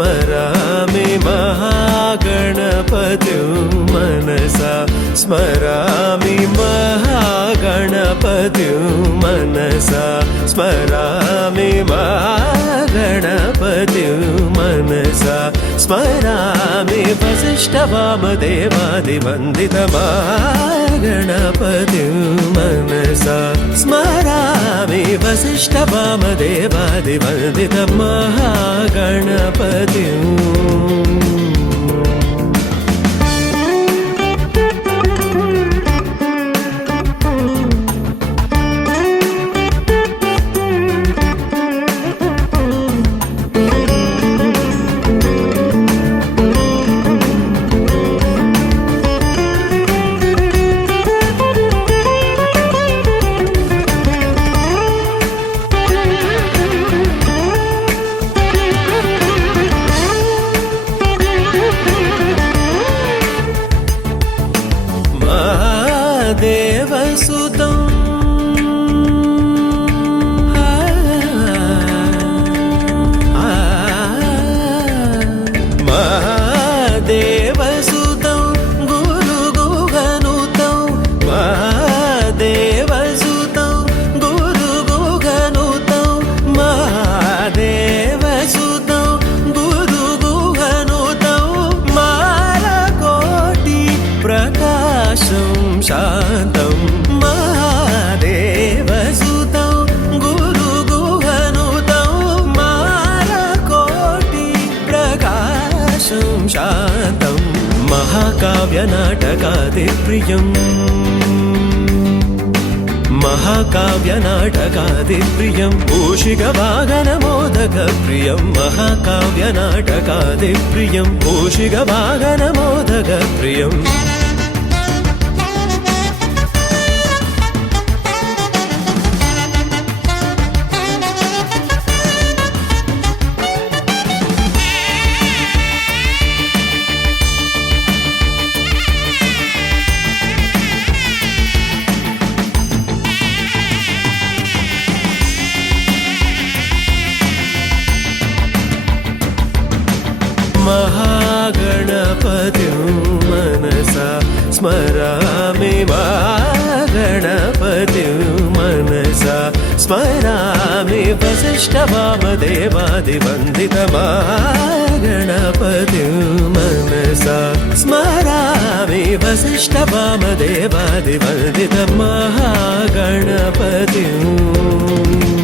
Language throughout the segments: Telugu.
स्मरामि महागणपतिं मनसा स्मरामि महागणपतिं मनसा स्मरामि महागणपतिं मनसा स्मरामि वसिष्ठवामदेवादिवन्दितमहागणपतिं मनसा स्मरामि वसिष्ठवामदेवादिवन्दितमहागणपतिं देवसुतं महादेवसुतं गुरुगुहनुतं महादेवसुतं गुरुगुहनुतं महादेवसुतं गुरुगुहनुतं मालकोटि प्रकाशं शान्तं महादेवसुतं गुरुगुहनुतं मालकोटि प्रकाशं शान्तं महाकाव्यनाटकादिप्रियम् महाकाव्यनाटकादिप्रियं मूषिकवाहनमोदकप्रियं महाकाव्यनाटकादिप्रियं मूषिकवाहनमोदकप्रियम् महागणपतिं मनसा स्मरामि महागणपतिं मनसा स्मरामि वसिष्ठवामदेवादिवन्दितमहागणपतिं मनसा स्मरामि वसिष्ठवामदेवादिवन्दितमहागणपतिम्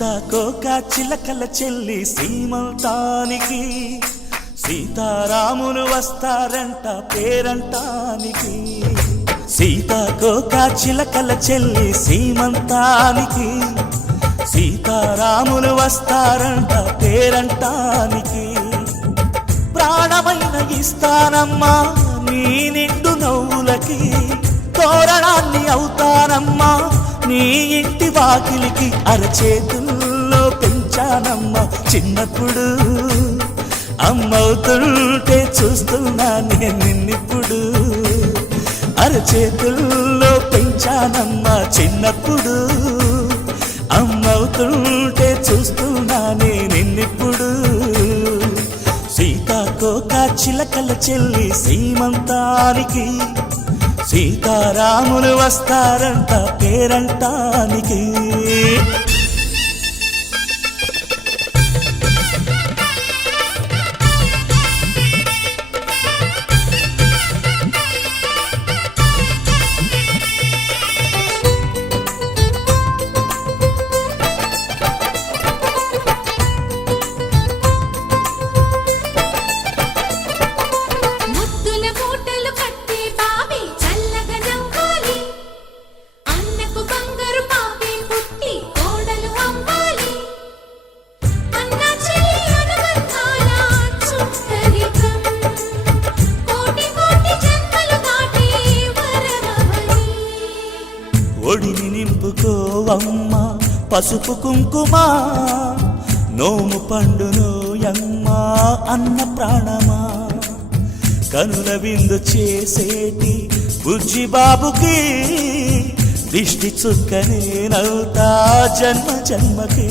సీతాకోక చిలకల చెల్లి సీమంతానికి సీతారాములు వస్తారంట పేరంటానికి. సీతాకోక చిలకల చెల్లి సీమంతానికి సీతారాములు వస్తారంట పేరంటానికి. ప్రాణమైన ఇస్తానమ్మా నీ నిండు నవ్వులకి, తోరణాన్ని అవుతానమ్మా నీ ఇంటి వాకిలికి. అరచేతుల్లో పెంచానమ్మా చిన్నప్పుడు, అమ్మవుతుంటే చూస్తున్నా నేను నిన్నిప్పుడు. అరచేతుల్లో పెంచానమ్మా చిన్నప్పుడు, అమ్మవుతుంటే చూస్తున్నా నేను నిన్నిప్పుడు. సీతాకోక చిలకల చెల్లి సీమంతానికి సీతారాములు వస్తారంట పేరంటానికి. ఒడిని నింపుకోవమ్మ పసుపు కుంకుమ, నోము పండునోయమ్మ అన్న ప్రాణమా. కనుల విందు చేసేటి బుజ్జి బాబుకి దిష్టి చుక్కనేనవుతా జన్మ జన్మకి.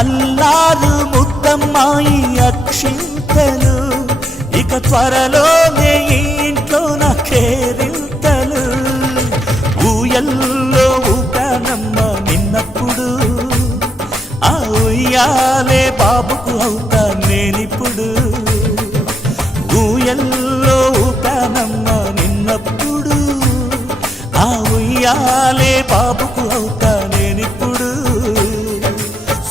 అల్లారు ముద్దమ్మాయి అక్షింతలు, ఇక త్వరలోనే ఈ ఇంట్లో నా కేరింతలు. ఊయల్లో ఊపానమ్మ నిన్నప్పుడు, ఆ ఉయ్యాలే బాబుకు అవుతా నేనిప్పుడు. ఊయల్లో ఊపానమ్మ నిన్నప్పుడు, ఆ ఉయ్యాలే బాబుకు అవుతా నేనిప్పుడు.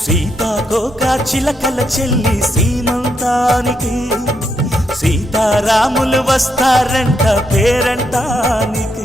సీతాకోక చిలకల చెల్లి సీమంతానికి సీతారాములు వస్తారంట పేరంటానికి.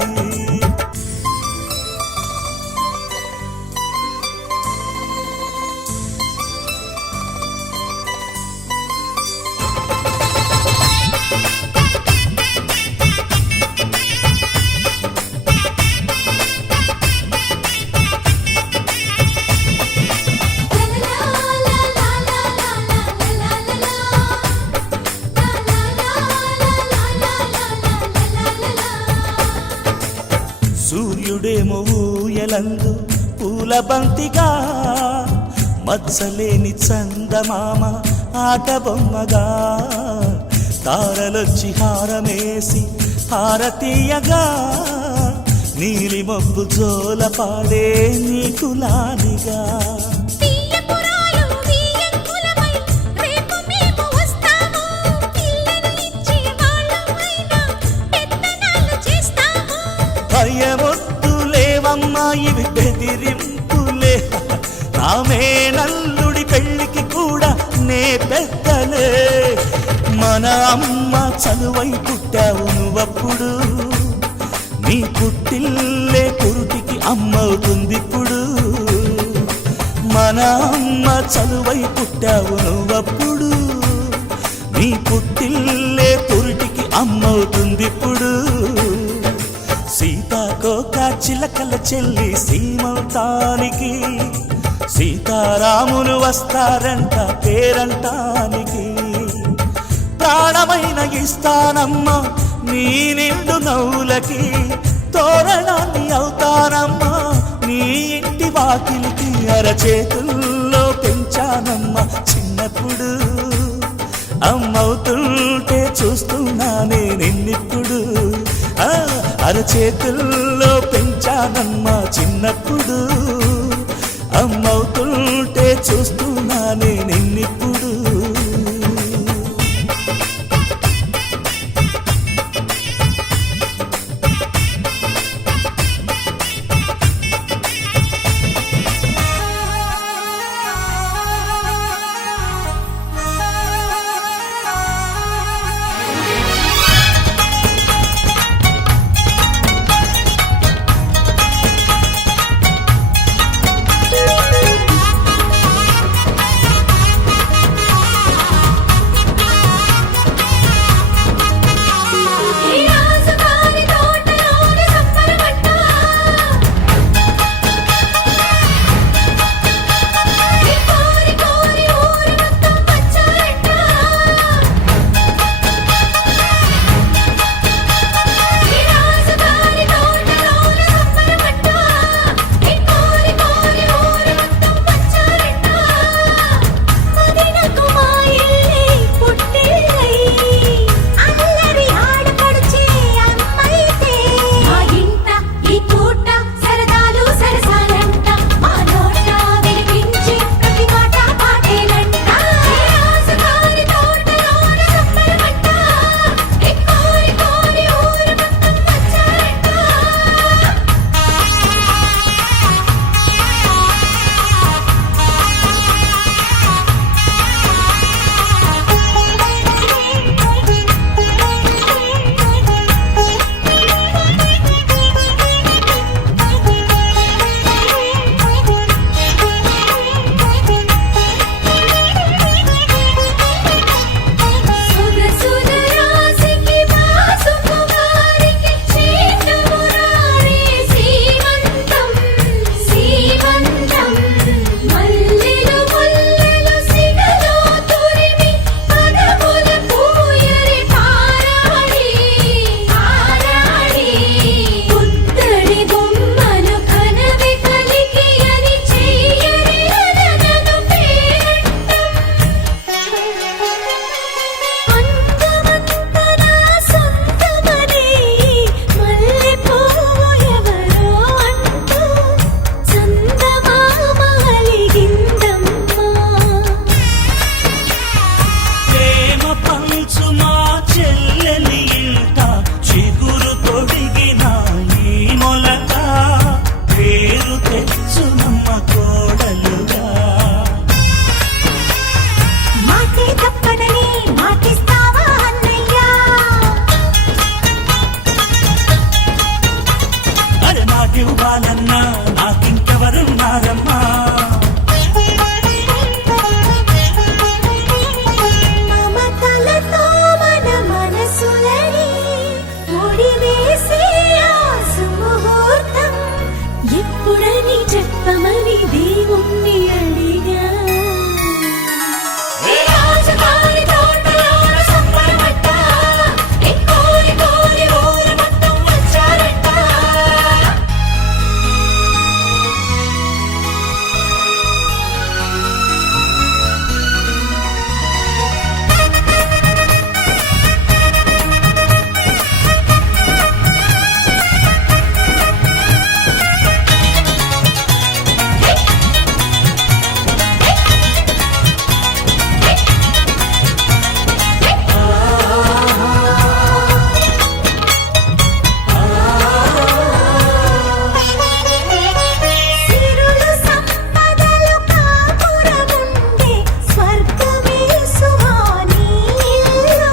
సూర్యుడేమో ఊయలందు పూల బంతిగా, మత్సలేని చందమామ ఆట బొమ్మగా. తారలొచ్చి హారమేసి హారతీయగా, నీలి మబ్బు జోల పాడే నీకులానిగా. భయమొద్దులేవమ్మా ఇవి బెదిరింపులే, నామే నల్లుడి పెళ్ళికి కూడా నే పెద్దలే. మన అమ్మ చనువై పుట్టావు నువ్వప్పుడు, నీ పుట్టిల్లే పురుటికి అమ్మవుతుందిప్పుడు. మన అమ్మ చనువై పుట్టావు నువ్వప్పుడు, నీ పుట్టిల్లే పురుటికి అమ్మవుతుందిప్పుడు. సీతాకోక చిలకల చెల్లి సీమంతానికి సీతారాములు వస్తారంట పేరంటానికి. ప్రాణమైన ఇస్తానమ్మా నీ నిండు నవ్వులకి, తోరణాన్ని అవుతానమ్మా నీ ఇంటి వాకిలికి. అరచేతుల్లో పెంచానమ్మా చిన్నప్పుడు, అమ్మవుతుంటే చూస్తున్నా నేనిప్పుడు. అరచేతుల్లో పెంచానమ్మా చిన్నప్పుడు, అమ్మవుతుంటే చూస్తున్నా నేనిప్పుడు. కావాలన్నా నాకింకెవరున్నారమ్మా. మమతలతో మన మనసులని ముడివేసే ఆ సుముహూర్తం ఎప్పుడని చెప్పమని దేవుణ్ణి అడిగా. రాజధాని తోటలోన సంబరమంట, కోరి కోరి ఊరు మొత్తం వచ్చారంట. సిరులు సంపదలు కాపురముండే స్వర్గమే సుహానీ ఇల్లు,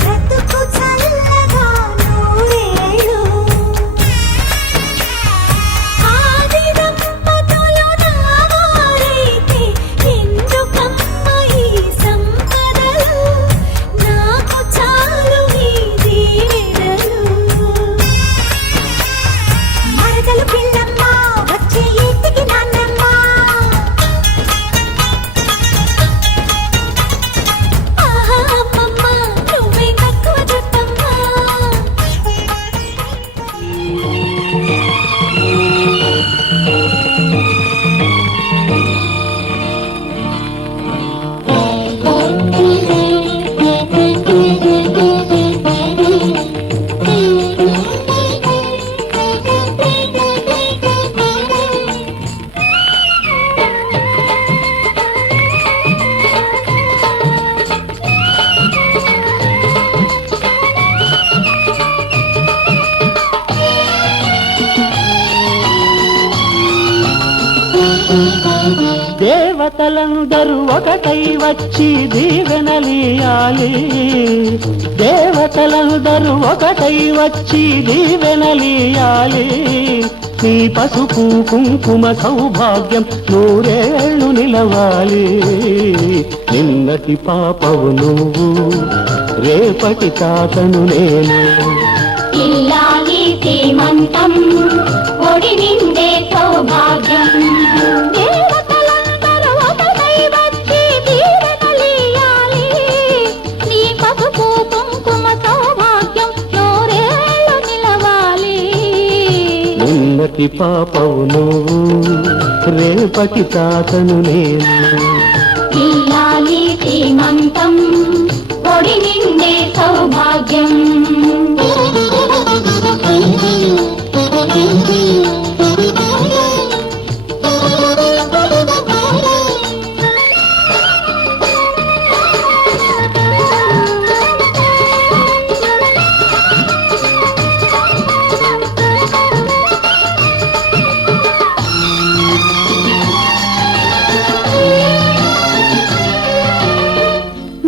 బ్రతుకు చల్లగా నూరేళ్ళు. ఆది దంపతులు నావారైతే ఎందుకమ్మ ఈ సంపదలు, నాకు చాలు ఈ దీవెనలు. మరదలు పిల్లమ్మ వచ్చే ఇంటికి నాన్నమ్మ, ఆహా అమ్మమ్మ నువ్వే తక్కువ చెప్పమ్మా. దేవతలందరూ ఒకటై వచ్చి దీవెనలియాలి, దేవతలందరూ ఒకటై వచ్చి దీవెనలియాలి. నీ పసుపు కుంకుమ సౌభాగ్యం నూరేళ్ళు నిలవాలి. నిన్నటి పాపవు నువ్వు, రేపటి తాతను నేను. ఇల్లాలి శ్రీమంతం ఒడి నిండే సౌభాగ్యం, దేవతలందరూ ఒకటై వచ్చి దీవెనలియాలి. నీ పసుపు కుంకుమ సౌభాగ్యం నూరేళ్ళు నిలవాలి. నిన్నటి పాపవు నువ్వు, రేపటి తాతను నేను. ఇల్లాలి శ్రీమంతం ఒడి నిండే సౌభాగ్యం.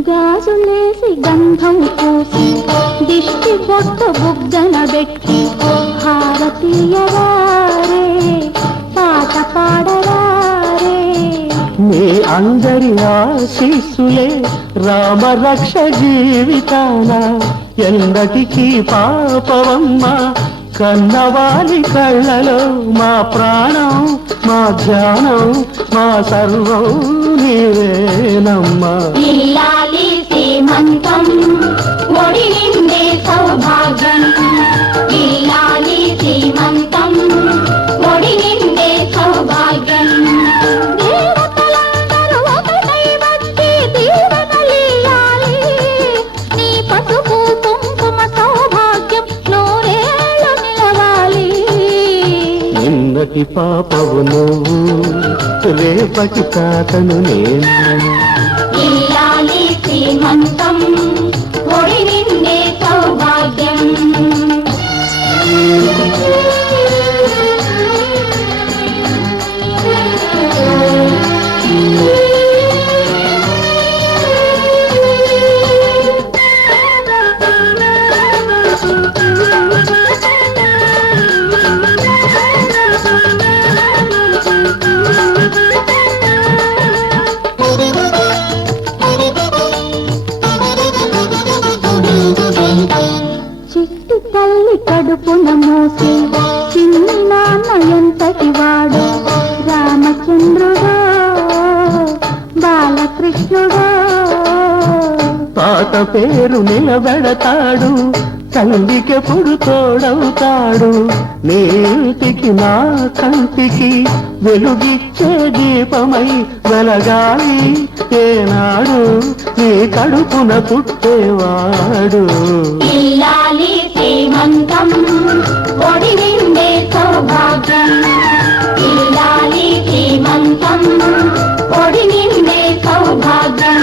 గాజులేసి గంధం పూసి దిష్టి బొట్టు బుగ్గన పెట్టి భారతీయవారే పాట పాడవారే. మీ అందరి ఆశీస్సులే రామరక్ష జీవితాన ఎన్నటికీ పాపవమ్మ. కన్నవాలి కళ్ళలో మా ప్రాణం, మా ధ్యానం, మా సర్వం నీవేనమ్మా. ఇల్లాలి శ్రీమంతం ఒడి నిండే సౌభాగ్యం, ఇల్లాలి శ్రీమంతం ఒడి నిండే సౌభాగ్యం. దేవతలందరూ ఒకటై వచ్చి దీవెనలియాలి. నీ పసుపు కుంకుమ సౌభాగ్యం నూరేళ్ళు నిలవాలి. నిన్నటి పాపవు నువ్వు, రేపటి తాతను నేను. ఇల్లాలి శ్రీమంతం ఒడి నిండే సౌభాగ్యం. తాత పేరు నిలబెడతాడు, తల్లికెప్పుడు తోడవుతాడు. నీటికి నా కంటికి వెలుగిచ్చే దీపమై వెలగాలి ఏనాడు నీ కడుపున పుట్టేవాడు. ఇల్లాలి శ్రీమంతం ఒడి నిండే సౌభాగ్యం. ఇల్లాలి శ్రీమంతం ఒడి నిండే సౌభాగ్యం.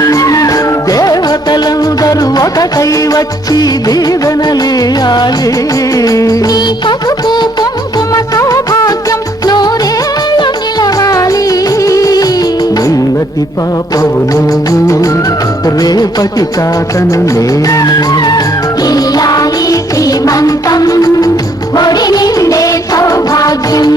దేవతలందరూ ఒకటై వచ్చి దీవెనలేయాలి. నీ పసుపు కుంకుమ సౌభాగ్యం నూరేళ్ళు నిలవాలి. నిన్నటి పాపవు నువ్వు, రేపటి తాతను నేను. ఇల్లాలి శ్రీమంతం ఒడి నిండే సౌభాగ్యం.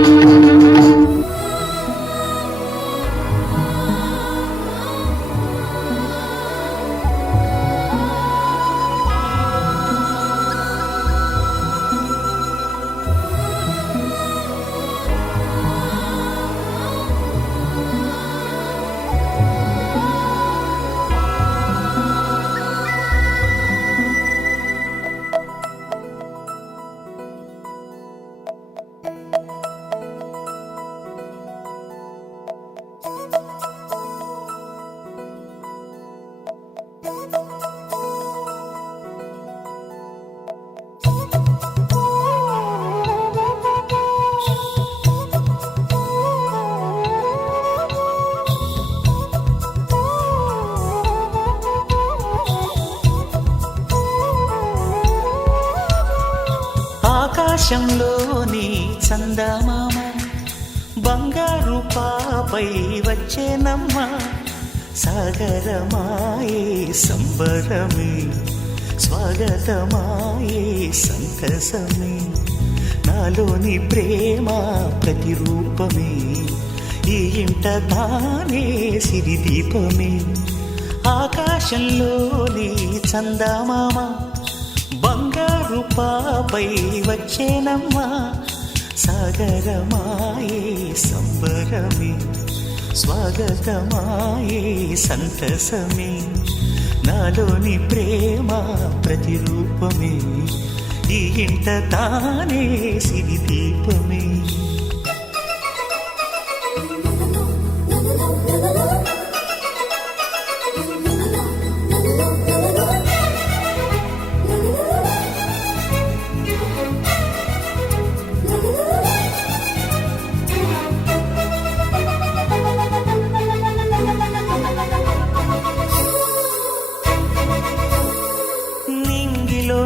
ఆకాశంలోని చందమామ బంగారు పాపై వచ్చేనమ్మ. సాగరమాయే సంబరమే, స్వాగతమాయే సంతసమే. నాలోని ప్రేమ ప్రతిరూపమే, ఈ ఇంట తానే సిరిదీపమే. ఆకాశంలోని చందమామ బంగారు పాపై వచ్చేనమ్మా. సాగరమాయే సంబరమే, స్వాగతమాయే సంతసమే. నాలోని ప్రేమ ప్రతిరూపమే, ఈ ఇంట తానే సిరిదీపమే.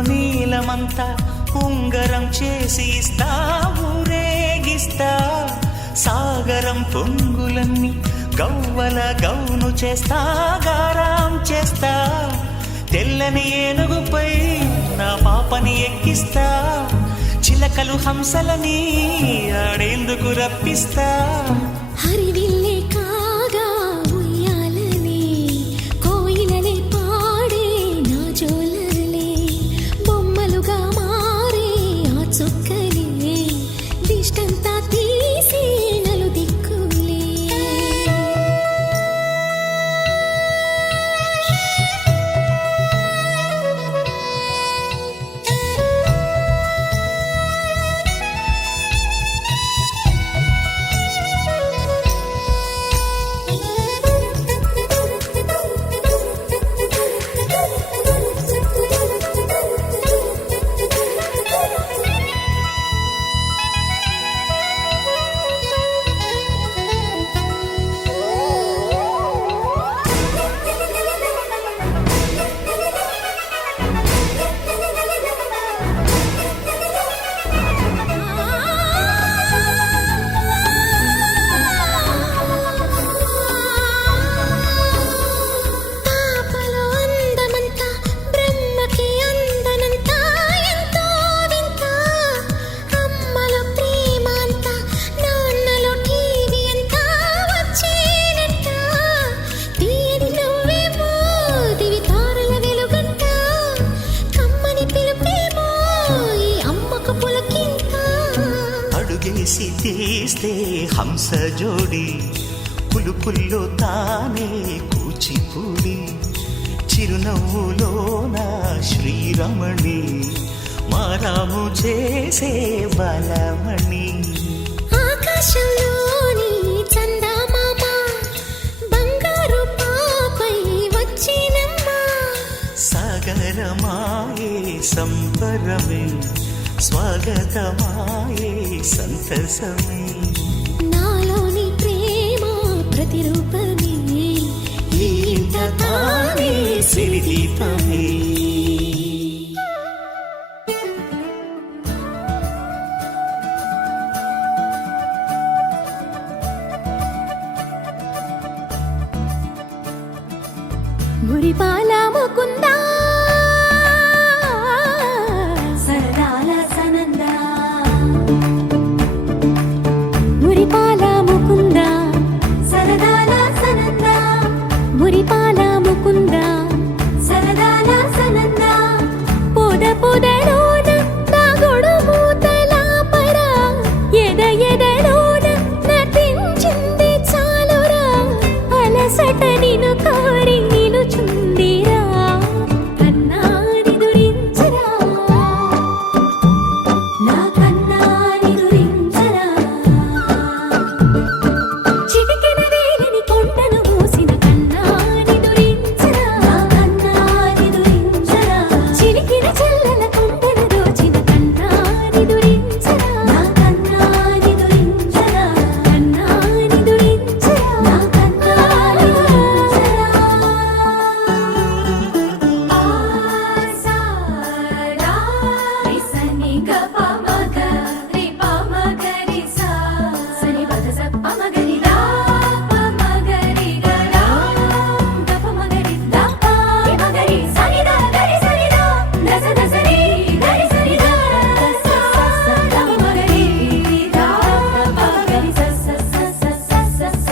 నీలమంతా ఉంగరం చేసి ఇస్తా, ఊరేగిస్తా. సాగరం పొంగులన్నీ గవ్వల గౌను చేస్తా, గారాం చేస్తా. తెల్లని ఏనుగుపై నా పాపని ఎక్కిస్తా, చిలకలు హంసలని ఆడేందుకు రప్పిస్తా. హరివిల్లే కాగా ఉయ్యాలనే, కోయిలలే పాడే నా జోలలే. బొమ్మలుగా మారే ఆ చుక్కలే, దిష్టంతా తీసి నలు దిక్కులే. చేసి తీస్తే హంస జోడి, కులుకుల్లో తానే కూచిపూడి. చిరునవ్వులోన శ్రీరమణి మారాము చేసే బలమణి ఆకాశంలోని చందమామ బంగారు పాపై వచ్చినమ్మా సాగరమాయే సంబరమే స్వాగతమాయే సంతసమే నాలోని ప్రేమ ప్రతిరూపమే ఈ ఇంట తానే సిరిదీపమే మురిపాల ముకుందా సరదాల సనందా మురిపాల ముకుందా సరదాల సనందా మురిపాల ముకుందా సరదాల సనందా పొద పొదలోన దాగుడు మూతలాపరా ఎద ఎదలోన నటించింది చాలురా అలసట నిను కోరి నిలుచుందిరా కన్నాని దురించరా నా కన్నాని దురించరా చిటికెన వేలిని కొండను మూసిన కన్నాని దురించరా నా కన్నాని దురించరా చిలికిన చెల్లెల కొండను దోచిన కన్నాని దురించరా నా కన్నాని దురించరా కన్నాని దురించరా నా కన్నాని దురించరా ఆసారా రిసని గప మగ రిప మగరి సా సని పద సప్ప మగరి దా ప మగరి గరా గప మగరి దా ప మగరి సని దా గరి సని దా దస దసరి గరి సని దా స స ద మగరి దా ప మగరి స స స స స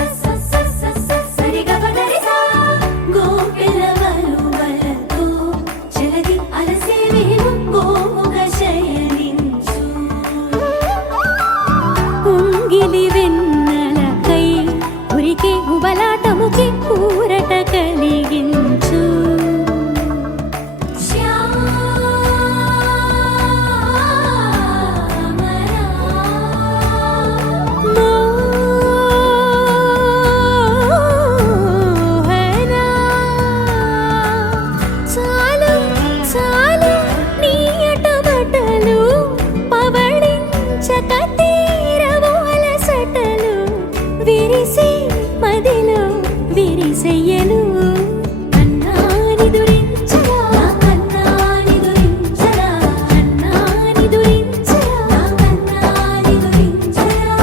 స స స సరి గప గరి సా గోపిల్లవలు వలతో చెలగి అలసేవేమో గోముగ శయనించు కుంగిలి వెన్నెలకై ఉరికే ఉబలాటముకి ఊరట కలిగించు మోహనా చాలు చాలు నీ అటబటలు పవళించక తీరవు అలసటలు విరిసే మదిలో విరిసెయ్యలు కన్నాని దురించరా కన్నాని దురించరా కన్నాని దురించరా కన్నాని దురించరా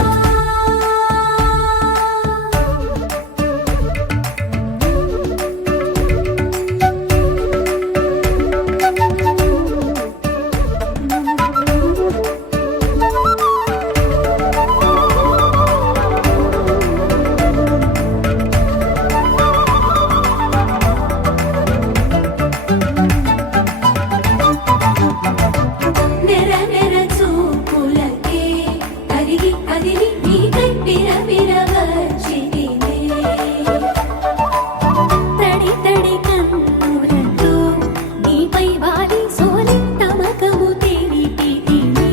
నెర నెర చూపులకే కరిగి కదిలి నీకై విర వచ్చితినే తడి తడి కన్నులతో నీపై వాలి సోలి తమకము తెలిపితినే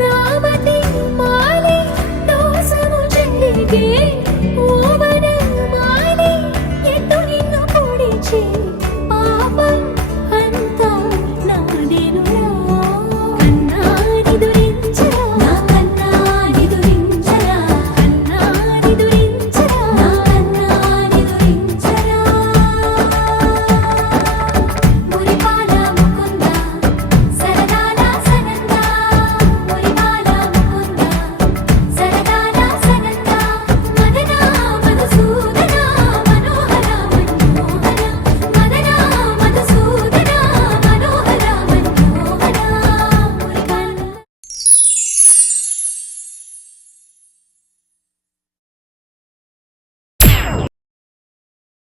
నామతి మాలి దోసము చెల్లిగే